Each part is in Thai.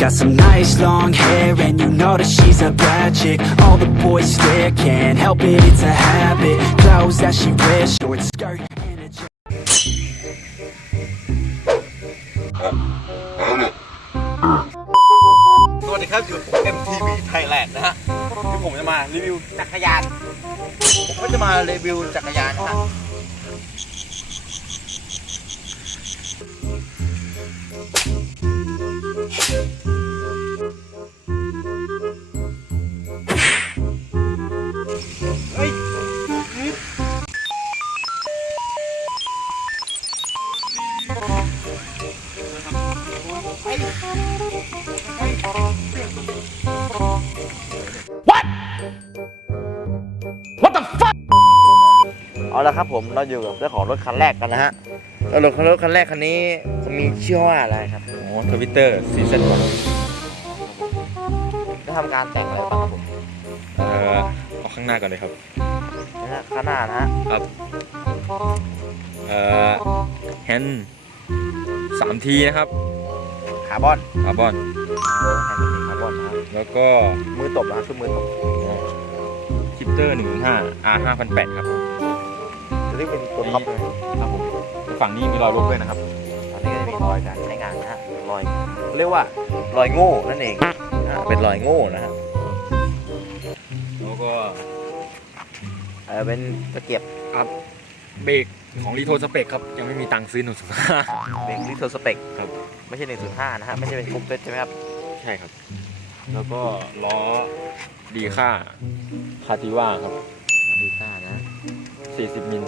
got some nice long hair and you know that she's a bad chick All the boys stare, can't help it, it's a habit Clothes that she wears, short skirt and a jacket สวัสดีครับอยู่ MTV Thailand นะฮะที่ผมจะมารีวิวจักรยาน ผมก็จะมารีวิวจักรยานนะ เอาละครับผมเราอยู่กับเจ้าของรถคันแรกกันนะฮะแล้วรถรถคันแรกคันนี้เขามีชื่อว่าอะไรครับอ๋อทวิตเตอร์ซีซั่นวันได้ทำการแต่งอะไรบ้างครับผมเอ่อเอาข้างหน้าก่อนเลยครับนะฮะข้างหน้านะฮะครับเอ่อแฮนด์ สามทีนะครับคาร์บอนคาร์บอนแฮนด์เป็นคาร์บอนนะฮะแล้วก็มือตบนะฮะคือมือตบคิปเตอร์หนึ่งห้า R ห้าพันแปดครับจะเรียกเป็นตัวท็อปเลยครับผมฝั่งนี้มีรอยลบด้วยนะครับตอนนี้ก็จะมีรอยการใช้งานนะฮะรอยเรียกว่ารอยโง่นั่นเองนะฮะเป็นรอยโง่นะฮะแล้วก็เออเป็นตะเกียบ เบรกของรีโทสเปกครับ ยังไม่มีตังค์ซื้อหนึ่งสุดห้าเบรกลิเทอร์สเปกครับ ไม่ใช่1.5นะฮะ ไม่ใช่เป็นคุกเฟสใช่ไหมครับ ใช่ครับ แล้วก็ล้อดีค่าคาติว่าครับดีซ่านะ40 มิล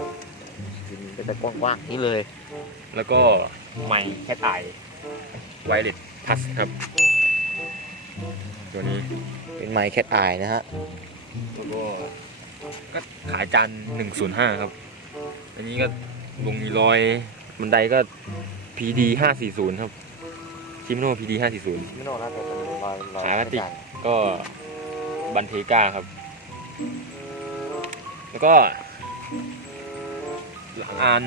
เป็นตะกว้างๆนี้เลย แล้วก็ไมค์แค่ตายไวเลสพัสครับ ตัวนี้ เป็นไมค์แคทอายนะฮะ แล้วก็ก็ขายจาน105 ครับ อันนี้ก็ลงมีรอยบันไดก็ PD 540 ครับชิมโน่ PD 540 ไม่โน่นะแต่เป็นรอยรอยขากระติกก็บันเทกาครับ แล้วก็อัน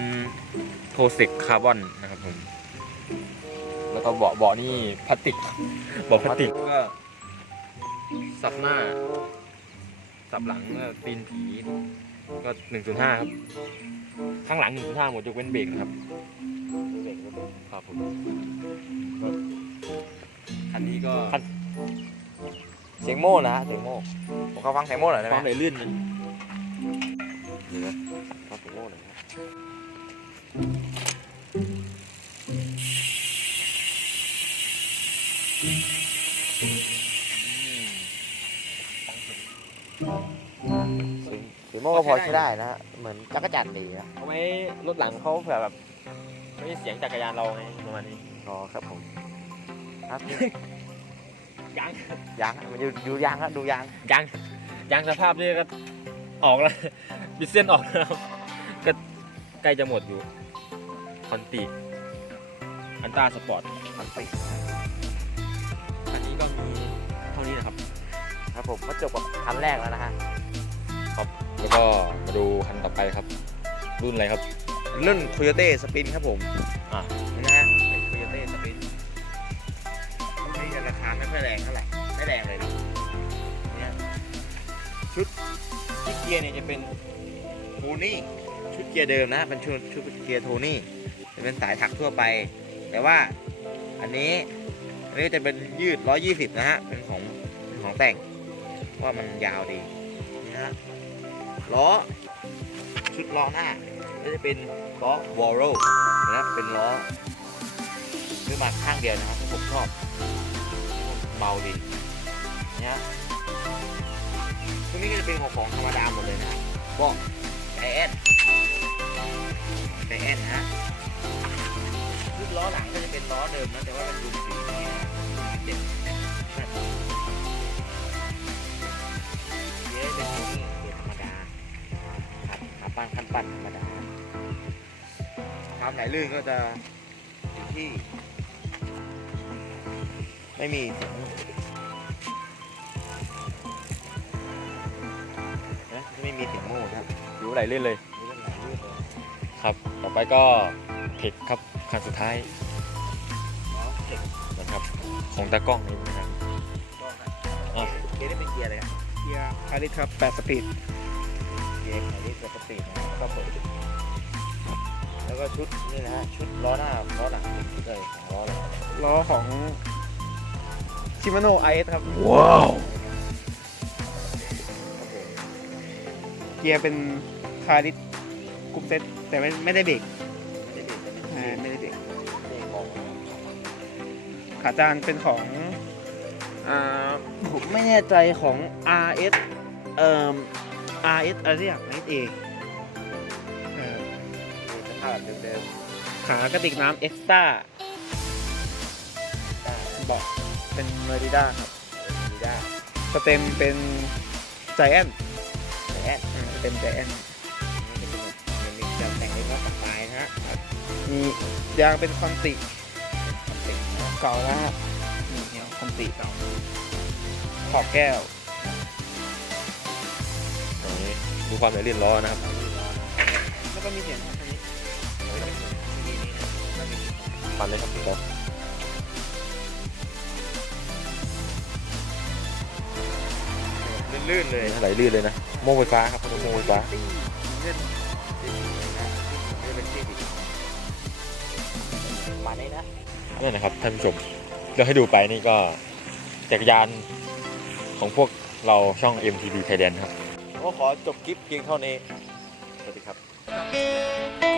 โทเซกคาร์บอนนะครับผม แล้วก็เบาะเบาะนี่พลาสติกเบาะพลาสติกก็สับหน้า สับหลังก็ตีนผี ก็หนึ่งศูนย์ห้าครับ ข้างหลังหนึ่งศูนย์ห้าหมดยกเว้นเบรกนะครับครับผมคันนี้ก็เสียงโม่นะฮะเสียงโม่ผมขอฟังเสียงโม่หน่อยได้ไหคมวามไหลลื่นมันดีไหมฟังเสียงโม่หน่อยนะเสียงเสียง โม่ก็พอใช้ได้นะฮะเหมือนจักรจันทร์ดีนะเอาไว้รถหลังเขาเผื่อแบบไม่ได้เสียงจักรยานเราไงประมาณนี้อ๋อครับผมครับยังยางมันอยู่อยู่ยางครับดูยางยังยังสภาพนี่ก็ออกแล้วบิดเส้นออกแล้วก็ใกล้จะหมดอยู่คอนติอันต้าสปอร์ตมันไปคันนี้ก็มีเท่านี้นะครับ ครับผมก็จบกับคันแรกแล้วนะฮะ แล้วก็มาดูคันต่อไปครับ รุ่นอะไรครับ รุ่น Coyote Spin ครับผมอะนะฮะเป็น Coyote Spin นี่จะราคาไม่ค่อยแรงเท่าไหร่ไม่แรงเลยนะเนี่ยชุดชุดเกียร์เนี่ยจะเป็นโทนี่ชุดเกียร์เดิมนะเป็นชุดชุดเกียร์โทนี่จะเป็นสายถักทั่วไป แต่ว่าอันนี้อันนี้จะเป็นยืด 120 นะฮะเป็นของเป็นของแต่งเพราะว่ามันยาวดีนะฮะ ล้อ ชุดล้อหน้าก็จะเป็นล้อวอลโรนะเป็นล้อซื้อมาข้างเดียวนะครับผมชอบเบาดีเนี่ยตรงนี้ก็จะเป็นของของธรรมดาหมดเลยนะเบอกแอนแอนนะฮะชุดล้อหลังก็จะเป็นล้อเดิมนะแต่ว่ามันดูสีนี้เด็ด บขาปั้นขั้นปั้นธรรมดาทำไหนลื่นก็จะอยู่ที่ ไม่มีเสียงนะไม่มีเสียงโม่ครับดูไหลลื่นเลย นี่ก็ไหนลื่นเลยครับ ต่อไปก็เทคครับคันสุดท้ายเนาะเก็บนะครับ ของตากล้องนี่นะครับก็ครับอะเกียร์นี่เป็นเกียร์อะไรครับเกียร์คาริสครับ8สปีด เกียร์ไฮริสปกตินะครับก็เปิดแล้วก็ชุดนี่นะฮะชุดล้อหน้าล้อหลังเป็นชุดอะไรของล้อล้อของชิมาโนไอเอสครับครับผมเกียร์เป็นคาริสกรุ๊ปเซตแต่ไม่ไม่ได้เบรกไม่ได้เบรกเป็นอ่าไม่ได้เบรกนี่ของขาจานเป็นของอ่าผมไม่แน่ใจของ RS เอ่อ RS อะไรสักอย่าง RS A เอ่อนี่สภาพแบบเดิมขากระติกน้ำเอ็กซ์ต้าๆได้เบาะเป็นเมอริด้าครับมีได้สเต็มเป็นไจแอนแต่แอดสเต็มไจแอนนี่จะเป็นแบบมันมีการแต่งเล็กน้อยปรับปลายนะฮะมียางเป็นคอนติติดนะเก่าแล้วครับนี่เนียวคอนติเก่าขอบแก้ว ดูความไหลลื่นล้อนะครับแล้วก็มีเสียงครับอันนี้ฟันเลยครับครับลื่นๆเลยไหลลื่นเลยนะโม่ไฟฟ้าครับโม่ไฟฟ้าติ้งเงินติ้งนะติ้งเป็นที่ดิมาได้นะนั่นนะครับท่านผู้ชมเราให้ดูไปนี่ก็จักรยานของพวกเราช่อง MTV Thailand ครับ ก็ขอจบคลิปเพียงเท่านี้ สวัสดีครับ